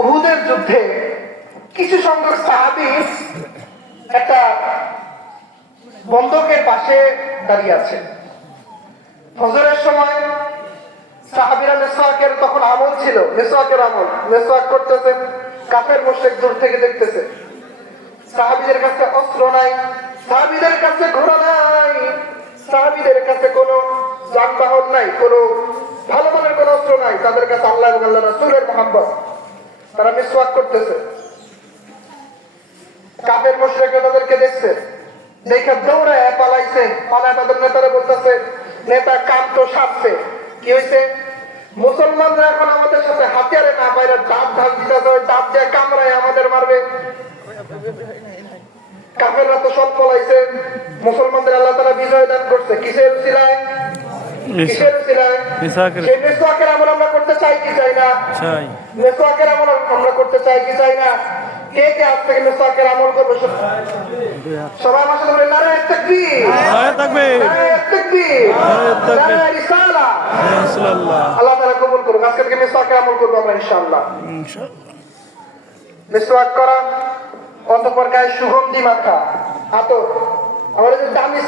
উহুদের যুদ্ধে কিছু সংখ্যক সাহাবী একটা বন্দকের পাশে দাঁড়িয়ে আছে। ফজরের সময় সাহাবীরা মেসওয়াকের তখন আমল ছিল, মেসওয়াকের আমল, মেসওয়াক করতেছে। কাফের মুশরিক দূর থেকে দেখতেছে। সাহাবীদের কাছে অস্ত্র নাই, সাহাবীদের কাছে ঘোড়া নাই, সাহাবীদের কাছে কোনো যানবাহন নাই, কোনো ভালো মানের কোনো অস্ত্র নাই। তাদের কাছে আল্লাহ এবং আল্লাহ রাসূলের মহব্বত। তারা মিসওয়াক করতেছে। কাফের মুশরিকরা তাদেরকে দেখছে, দেখে দৌড়ায় পালাইছে। পালায় তাদের নেতারা বলতেছে, নেতা কাম তো সারছে। কি হয়েছে? মুসলমানরা এখন আমাদের সাথে হাতিয়ারে না বাইরে দাঁত ঢাল দিতেছে, ওই দাঁত দিয়ে কামড়ায় আমাদের মারবে। কাফেররা তো সব পলাইছে, মুসলমানদের আল্লাহ তাআলা বিজয় দান করছে। কিসের উসিলায়? কিসের উসিলায়? সেই মিসওয়াকের আমল আমরা করতে চাই কি চাই না? চাই। মিসওয়াকের আমল আমরা করতে চাই কি চাই না? কে কে আজ থেকে মিসওয়াকের আমল করবে? সবাই আমার সাথে বলেন, নারায়ে তাকবীর, নারায়ে তাকবীর, নারায়ে তাকবীর, নারায়ে রিসালা। ইনশাআল্লাহ আল্লাহ তাআলা কবুল করুন। আজকে থেকে মিসওয়াকের আমল করব আমরা ইনশাআল্লাহ। মিসওয়াক করা, অতঃপর গায়ে সুগন্ধি মাখা, আতর, আমাদের দামি